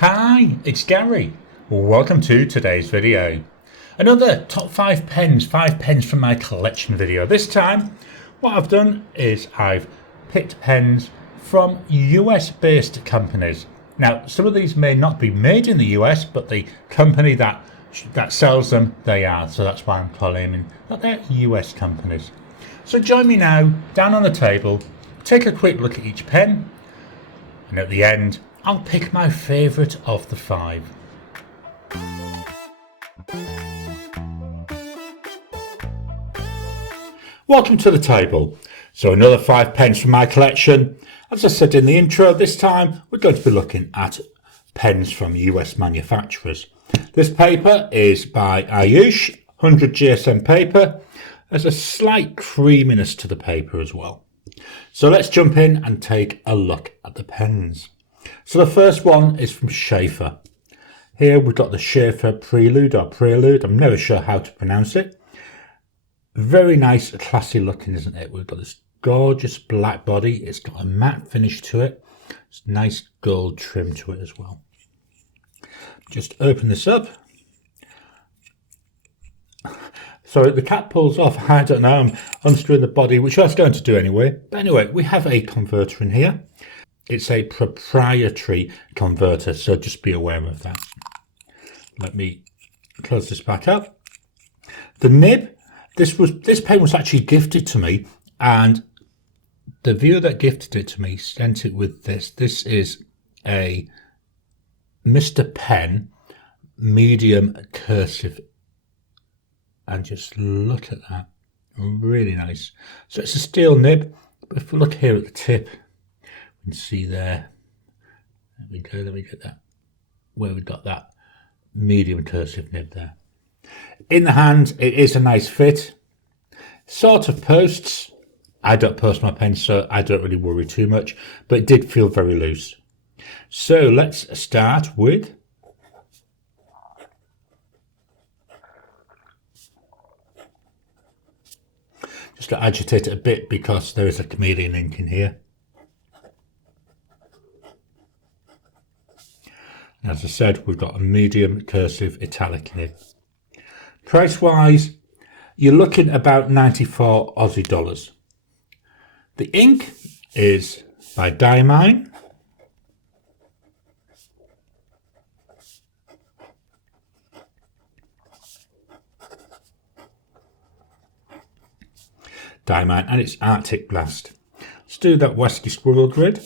Hi, it's Gary. Welcome to today's video. Another top 5 pens from my collection video. This time, what I've done is I've picked pens from US based companies. Now, some of these may not be made in the US, but the company that sells them, they are. So that's why I'm claiming that they're US companies. So join me now, down on the table, take a quick look at each pen, and at the end, I'll pick my favourite of the 5. Welcome to the table. So another 5 pens from my collection. As I said in the intro, this time we're going to be looking at pens from US manufacturers. This paper is by Ayush, 100 GSM paper. There's a slight creaminess to the paper as well. So let's jump in and take a look at the pens. So the first one is from Sheaffer. Here we've got the Sheaffer Prelude or Prelude. I'm never sure how to pronounce it. Very nice, classy looking, isn't it? We've got this gorgeous black body. It's got a matte finish to it. It's nice gold trim to it as well. Just open this up. Sorry, the cap pulls off. I don't know. I'm unscrewing the body, which I was going to do anyway. But anyway, we have a converter in here. It's a proprietary converter, so just be aware of that. Let me close this back up. The nib, this pen was actually gifted to me, and the viewer that gifted it to me sent it with this. This is a Mr. Pen medium cursive, and just look at that, really nice. So it's a steel nib, but if we look here at the tip, you can see there we go, let me get that, where we got that medium cursive nib there. In the hand, it is a nice fit, sort of posts. I don't post my pen, so I don't really worry too much, but it did feel very loose. So let's start with just to agitate it a bit because there is a chameleon ink in here. As I said, we've got a medium cursive italic nib. Price wise, you're looking about 94 Aussie dollars. The ink is by Diamine. Diamine, and it's Arctic Blast. Let's do that Wesky Squirrel grid.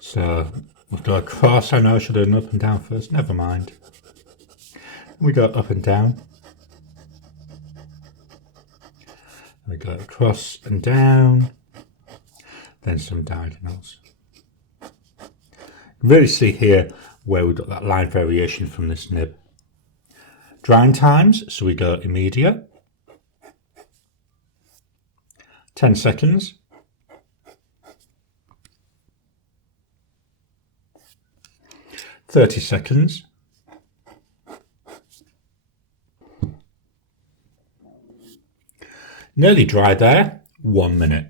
So we've got across. I know I should have done up and down first. Never mind. We go up and down. We go across and down. Then some diagonals. You really see here where we've got that line variation from this nib. Drying times, so we go immediate. 10 seconds. 30 seconds. Nearly dry there, 1 minute.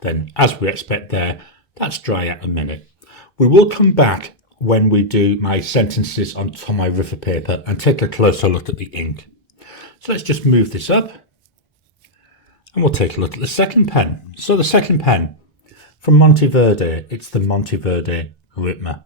Then, as we expect there, that's dry at a minute. We will come back when we do my sentences on my river paper and take a closer look at the ink. So let's just move this up. And we'll take a look at the second pen. So the second pen from Monteverde, it's the Monteverde Ritma.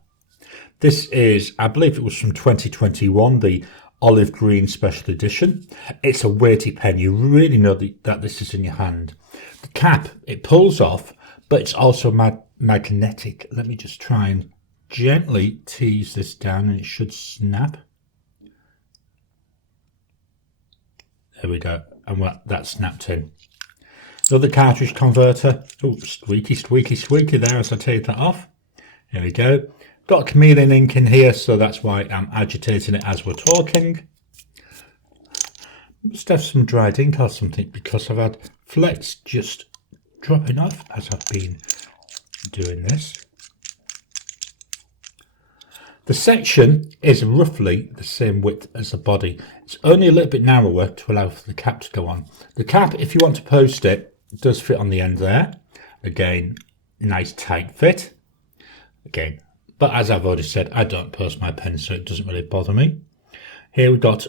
This is, I believe it was from 2021, the olive green special edition. It's a weighty pen. You really know that this is in your hand. The cap, it pulls off, but it's also magnetic. Let me just try and gently tease this down and it should snap. There we go. And that snapped in. Another cartridge converter. Oh, squeaky, squeaky, squeaky there as I take that off. Here we go. Got chameleon ink in here, so that's why I'm agitating it as we're talking. Must have some dried ink or something because I've had flecks just dropping off as I've been doing this. The section is roughly the same width as the body. It's only a little bit narrower to allow for the cap to go on. The cap, if you want to post it, does fit on the end there. Again, nice tight fit. Again, but as I've already said, I don't post my pens, so it doesn't really bother me. Here we've got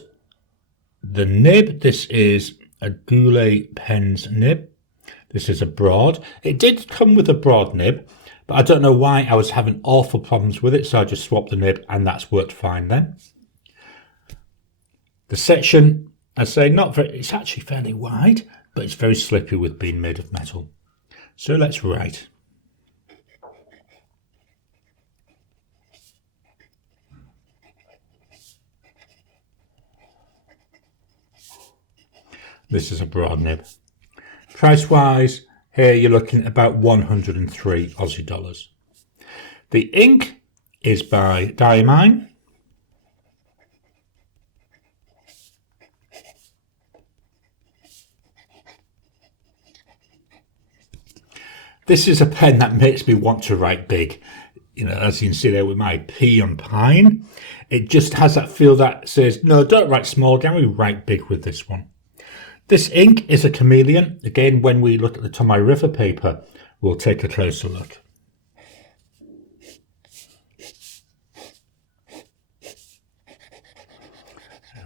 the nib. This is a Goulet Pens nib. This is a broad. It did come with a broad nib, but I don't know why I was having awful problems with it, so I just swapped the nib and that's worked fine then. The section, I say, it's actually fairly wide, but it's very slippy with being made of metal. So let's write. This is a broad nib. Price wise, here you're looking at about 103 Aussie dollars. The ink is by Diamine. This is a pen that makes me want to write big. You know, as you can see there with my P on Pine, it just has that feel that says, no, don't write small, can we write big with this one? This ink is a chameleon. Again, when we look at the Tomoe River paper, we'll take a closer look.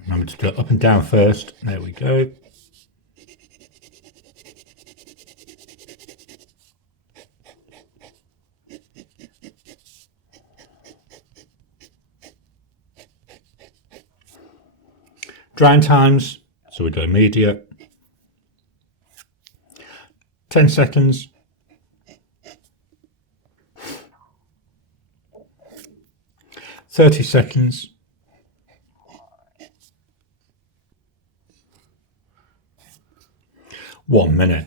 Remember to do it up and down first. There we go. Drying times, so we go immediate. 10 seconds. 30 seconds. 1 minute.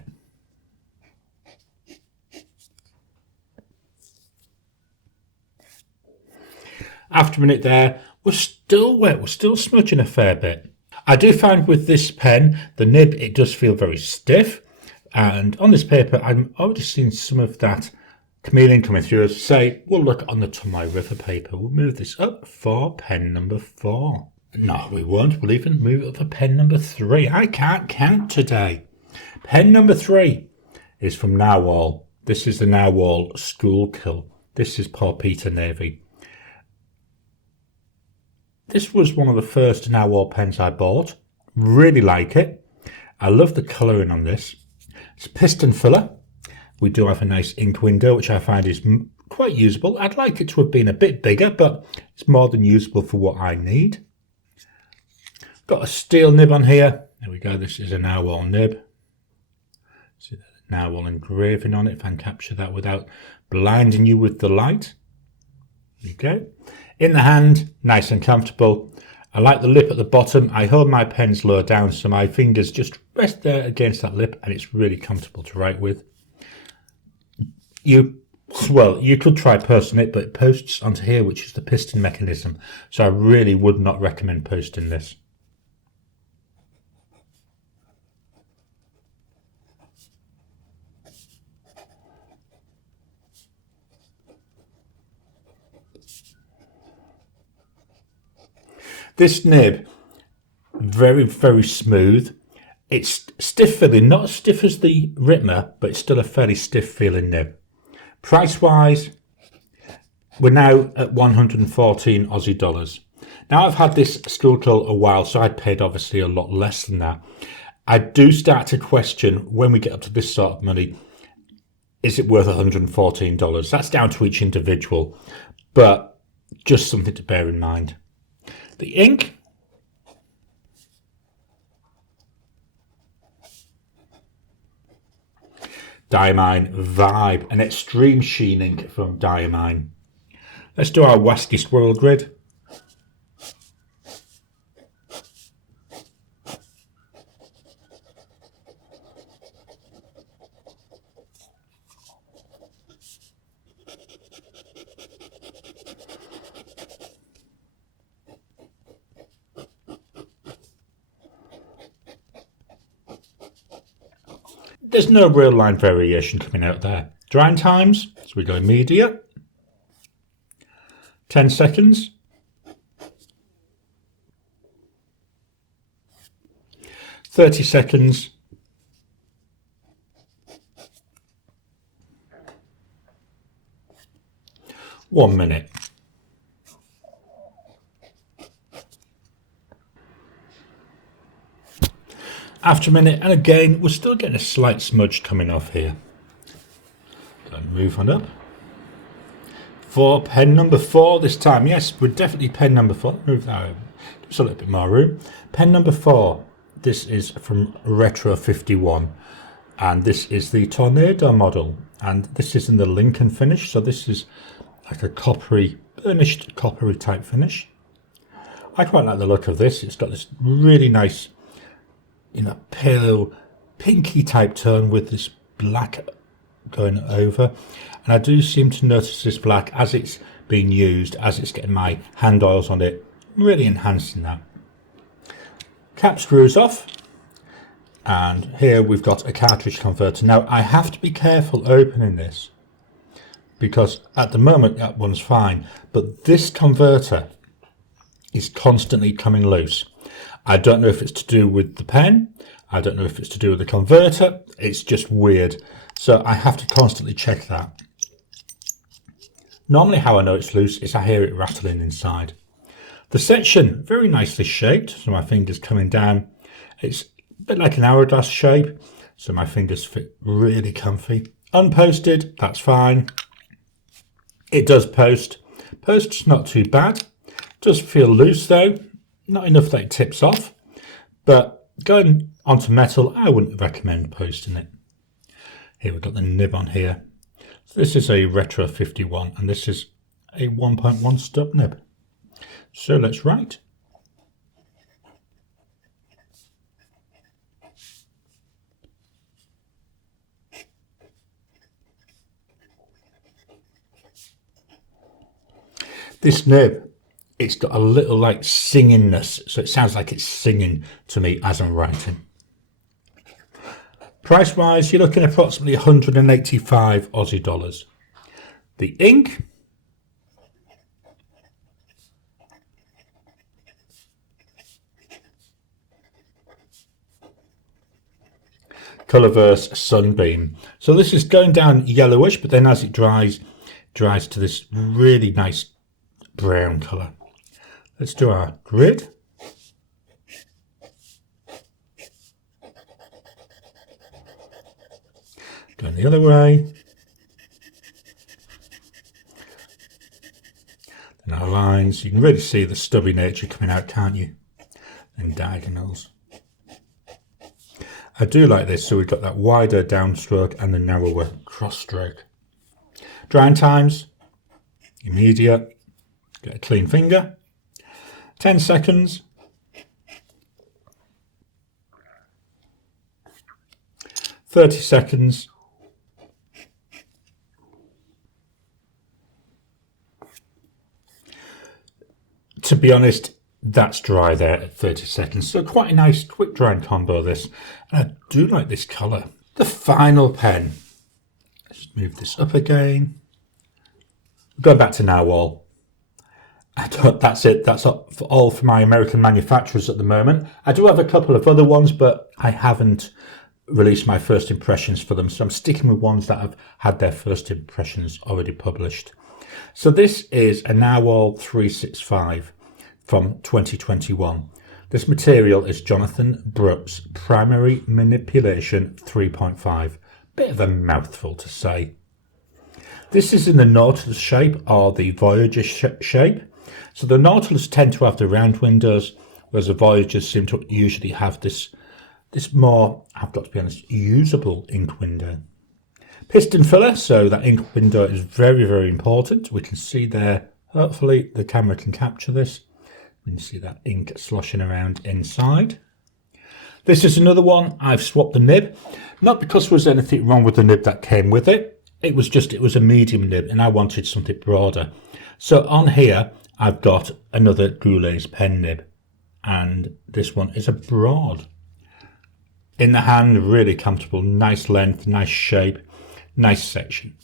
After a minute there, we're still wet, we're still smudging a fair bit. I do find with this pen, the nib, it does feel very stiff. And on this paper, I'm already seeing some of that chameleon coming through. As I say, we'll look on the Tomoe River paper. We'll move this up for pen number 4. No, we won't. We'll even move it up for pen number 3. I can't count today. Pen number 3 is from Nahvalur. This is the Nahvalur Schuylkill. This is Paul Peter Navy. This was one of the first Nahvalur pens I bought. Really like it. I love the colouring on this. It's a piston filler. We do have a nice ink window, which I find is quite usable. I'd like it to have been a bit bigger, but it's more than usable for what I need. Got a steel nib on here. There we go. This is a Nahvalur nib. See the Nahvalur engraving on it. If I can capture that without blinding you with the light. There you go. In the hand, nice and comfortable. I like the lip at the bottom. I hold my pens lower down so my fingers just rest there against that lip and it's really comfortable to write with. You could try posting it, but it posts onto here, which is the piston mechanism. So I really would not recommend posting this. This nib, very, very smooth. It's stiff feeling, not as stiff as the Ritma, but it's still a fairly stiff feeling nib. Price wise, we're now at 114 Aussie dollars. Now I've had this Schuylkill a while, so I'd paid obviously a lot less than that. I do start to question when we get up to this sort of money, is it worth $114? That's down to each individual, but just something to bear in mind. The ink, Diamine Vibe, an extreme sheen ink from Diamine. Let's do our Wasky Squirrel grid. There's no real line variation coming out there. Drying times, so we go immediate. 10 seconds. 30 seconds. One minute. After a minute, and again, we're still getting a slight smudge coming off here. So move on up. For pen number 4 this time. Yes, we're definitely pen number 4. Move that over. Just a little bit more room. Pen number 4. This is from Retro 51. And this is the Tornado model. And this is in the Lincoln finish. So this is like a coppery, burnished coppery type finish. I quite like the look of this. It's got this really nice, pale pinky type tone with this black going over. And I do seem to notice this black as it's being used, as it's getting my hand oils on it, really enhancing that. Cap screws off. And here we've got a cartridge converter. Now I have to be careful opening this because at the moment that one's fine, but this converter is constantly coming loose. I don't know if it's to do with the pen. I don't know if it's to do with the converter. It's just weird. So I have to constantly check that. Normally how I know it's loose is I hear it rattling inside. The section, very nicely shaped. So my fingers coming down. It's a bit like an hourglass shape. So my fingers fit really comfy. Unposted, that's fine. It does post. Post's not too bad. Does feel loose though. Not enough that it tips off. But going onto metal, I wouldn't recommend posting it. Here we've got the nib on here. So this is a Retro 51 and this is a 1.1 stub nib. So let's write. This nib, it's got a little like singingness, so it sounds like it's singing to me as I'm writing. Price wise, you're looking at approximately 185 Aussie dollars. The ink, Colorverse Sunbeam. So this is going down yellowish, but then as it dries to this really nice brown colour. Let's do our grid. Going the other way. Then our lines. You can really see the stubby nature coming out, can't you? And diagonals. I do like this, so we've got that wider downstroke and the narrower cross stroke. Drying times, immediate. Get a clean finger. 10 seconds. 30 seconds. To be honest, that's dry there at 30 seconds. So quite a nice quick drying combo this. And I do like this colour. The final pen. Let's move this up again. Going back to Nahvalur. That's it. That's all for my American manufacturers at the moment. I do have a couple of other ones, but I haven't released my first impressions for them. So I'm sticking with ones that have had their first impressions already published. So this is a Nahvalur 365 from 2021. This material is Jonathan Brooks Primary Manipulation 3.5. Bit of a mouthful to say. This is in the Nautilus shape or the Voyager shape. So the Nautilus tend to have the round windows, whereas the Voyagers seem to usually have this more, I've got to be honest, usable ink window. Piston filler, so that ink window is very, very important. We can see there, hopefully the camera can capture this. We can see that ink sloshing around inside. This is another one. I've swapped the nib, not because there was anything wrong with the nib that came with it. It was a medium nib and I wanted something broader. So on here, I've got another Goulet's pen nib and this one is a broad. In the hand, really comfortable, nice length, nice shape, nice section.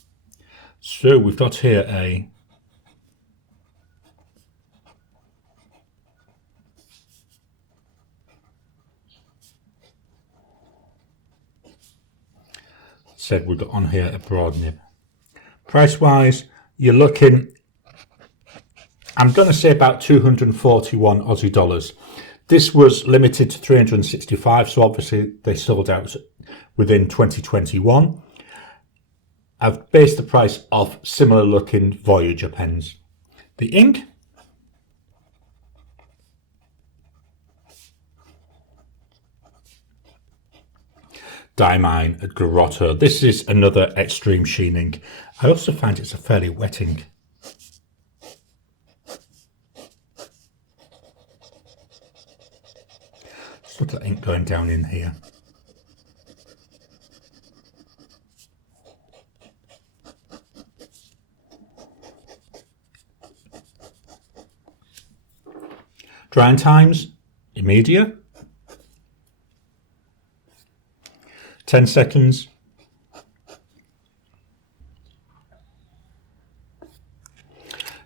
So we've got here a said, we've got on here a broad nib. Price wise, you're looking, I'm going to say about 241 Aussie dollars. This was limited to 365, so obviously they sold out within 2021. I've based the price off similar looking Voyager pens. The ink, Diamine Grotto. This is another extreme sheen ink. I also find it's a fairly wet ink. Just look at the ink going down in here. Drying times, immediate. 10 seconds.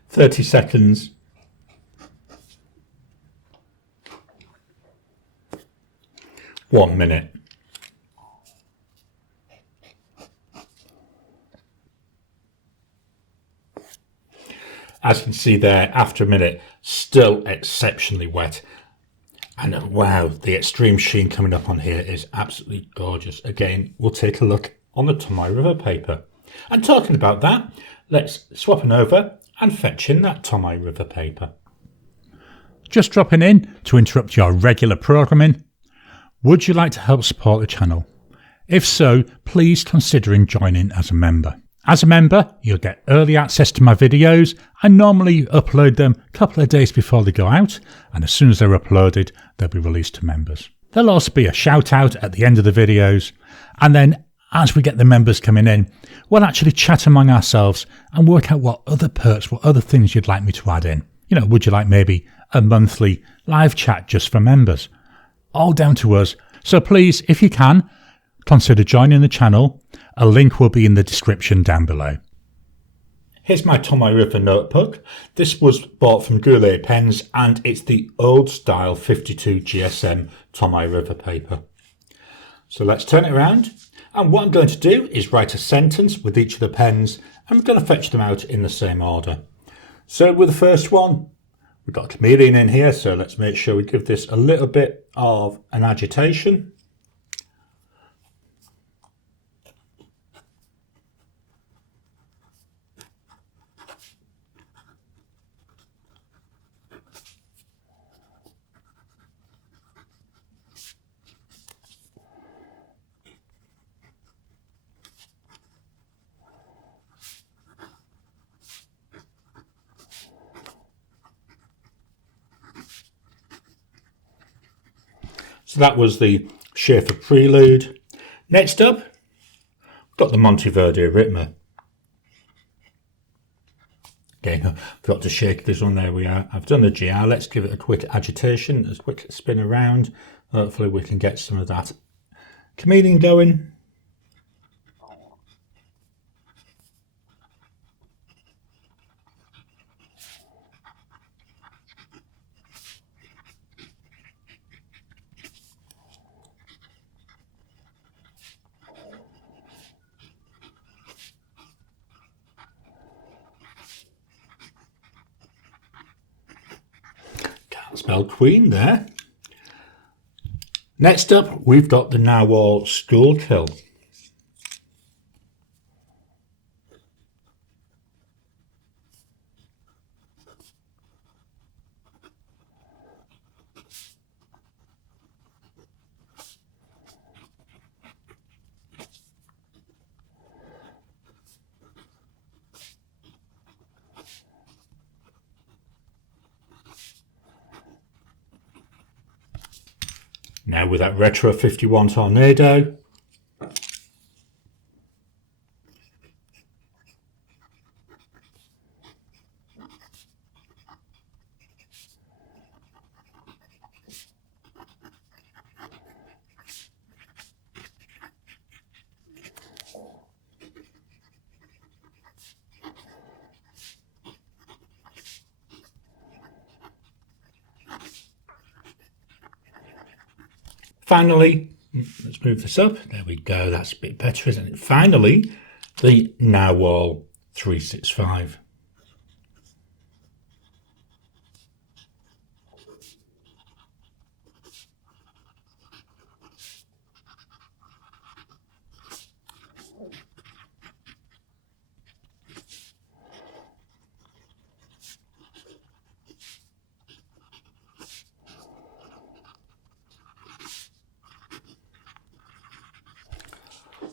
30 seconds. 1 minute. As you can see there, after a minute, still exceptionally wet. And wow, the extreme sheen coming up on here is absolutely gorgeous. Again, we'll take a look on the Tomoe River paper. And talking about that, let's swap over and fetch in that Tomoe River paper. Just dropping in to interrupt your regular programming. Would you like to help support the channel? If so, please consider joining as a member. As a member, you'll get early access to my videos. I normally upload them a couple of days before they go out, and as soon as they're uploaded, they'll be released to members. There'll also be a shout out at the end of the videos, and then as we get the members coming in, we'll actually chat among ourselves and work out what other perks, what other things you'd like me to add in. You know, would you like maybe a monthly live chat just for members? All down to us. So please, if you can, consider joining the channel. A link will be in the description down below. Here's my Tomoe River notebook. This was bought from Goulet Pens and it's the old style 52 GSM Tomoe River paper. So let's turn it around, and what I'm going to do is write a sentence with each of the pens, and we're going to fetch them out in the same order. So with the first one, we've got a chameleon in here, so let's make sure we give this a little bit of an agitation. So that was the Sheaffer Prelude. Next up, we've got the Monteverde Ritma. Again, I forgot to shake this one. There we are. I've done the GR. Let's give it a quick agitation, a quick spin around. Hopefully we can get some of that chameleon going. Spell Queen there. Next up, we've got the Nahvalur Schuylkill. Now with that Retro 51 Tornado. Finally, Let's move this up. There we go. That's a bit better, isn't it? Finally, the Nahvalur 365.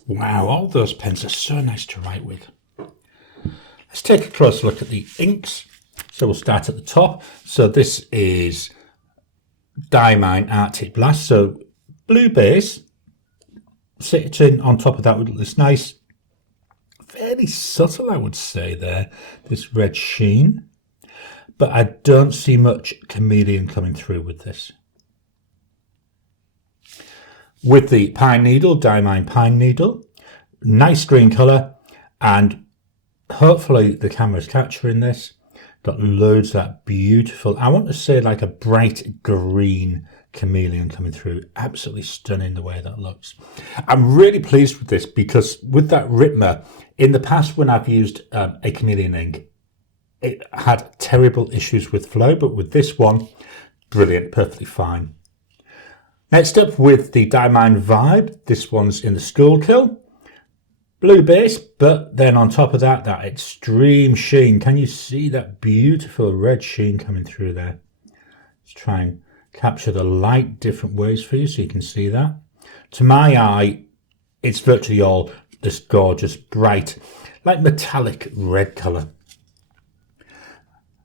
Wow, all those pens are so nice to write with. Let's take a closer look at the inks. So we'll start at the top. So this is Diamine Arctic Blast. So blue base, sitting on top of that with this nice, fairly subtle, I would say there, this red sheen. But I don't see much chameleon coming through with this. With the Pine Needle, Diamine Pine Needle, nice green colour, and hopefully the camera's capturing this. Got loads of that beautiful, I want to say like a bright green chameleon coming through. Absolutely stunning the way that looks. I'm really pleased with this because with that Ritma, in the past when I've used a chameleon ink, it had terrible issues with flow, but with this one, brilliant, perfectly fine. Next up with the Diamine Vibe, this one's in the Schuylkill. Blue base, but then on top of that, that extreme sheen. Can you see that beautiful red sheen coming through there? Let's try and capture the light different ways for you so you can see that. To my eye, it's virtually all this gorgeous, bright, like metallic red colour.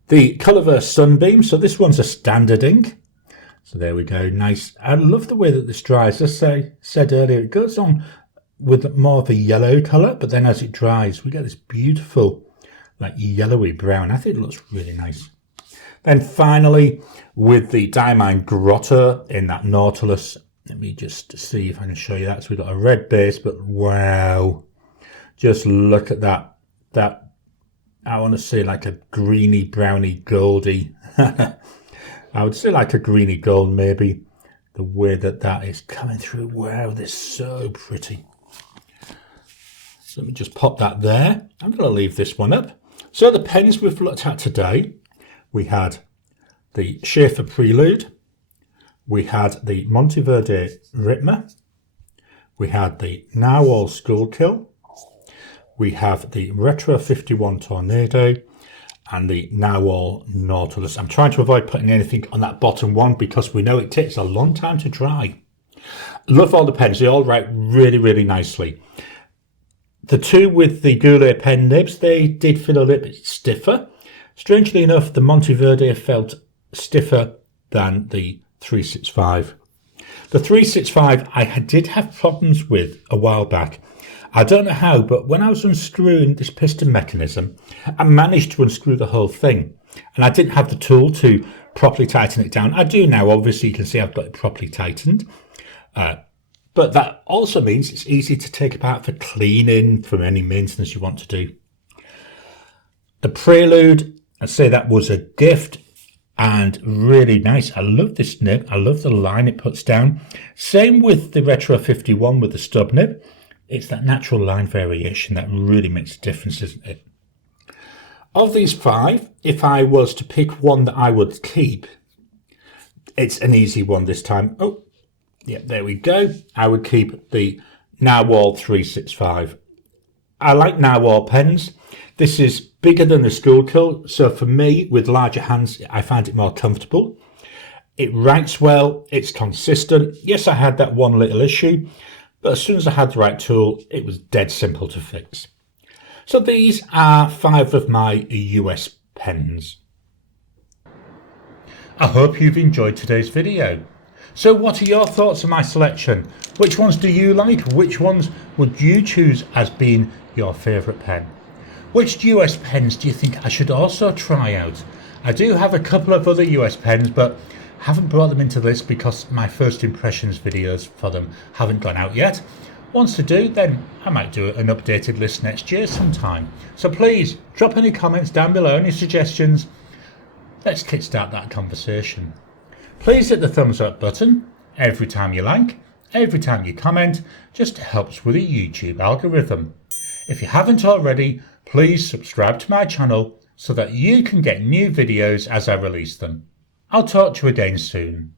The Colorverse Sunbeam, so this one's a standard ink. So there we go, nice. I love the way that this dries. As I said earlier, it goes on with more of a yellow colour, but then as it dries, we get this beautiful, like yellowy brown. I think it looks really nice. Then finally, with the Diamine Grotto in that Nautilus, let me just see if I can show you that. So we've got a red base, but wow, just look at that. That, I want to say like a greeny, browny, goldy. I would say like a greeny gold maybe, the way that that is coming through. Wow, this is so pretty. So let me just pop that there. I'm going to leave this one up. So the pens we've looked at today, we had the Sheaffer Prelude, we had the Monteverde Ritma, we had the Nahvalur Schuylkill, we have the Retro 51 Tornado, and the Nahvalur Nautilus. I'm trying to avoid putting anything on that bottom one because we know it takes a long time to dry. Love all the pens. They all write really, really nicely. The two with the Goulet pen nibs, they did feel a little bit stiffer. Strangely enough, the Monteverde felt stiffer than the 365. The 365 I did have problems with a while back. I don't know how, but when I was unscrewing this piston mechanism, I managed to unscrew the whole thing. And I didn't have the tool to properly tighten it down. I do now, obviously, you can see I've got it properly tightened. But that also means it's easy to take apart for cleaning, from any maintenance you want to do. The Prelude, I'd say that was a gift and really nice. I love this nib. I love the line it puts down. Same with the Retro 51 with the stub nib. It's that natural line variation that really makes a difference, isn't it? Of these five, if I was to pick one that I would keep, it's an easy one this time. Oh, yeah, there we go. I would keep the Nahvalur 365. I like Nahvalur pens. This is bigger than the Schuylkill, so for me, with larger hands, I find it more comfortable. It writes well, it's consistent. Yes, I had that one little issue, but as soon as I had the right tool, it was dead simple to fix. So these are 5 of my US pens. I hope you've enjoyed today's video. So what are your thoughts on my selection? Which ones do you like? Which ones would you choose as being your favourite pen? Which US pens do you think I should also try out? I do have a couple of other US pens, but haven't brought them into this because my first impressions videos for them haven't gone out yet. Once they do, then I might do an updated list next year sometime. So please drop any comments down below, any suggestions. Let's kickstart that conversation. Please hit the thumbs up button every time you like, every time you comment just helps with the YouTube algorithm. If you haven't already, please subscribe to my channel so that you can get new videos as I release them. I'll talk to you again soon.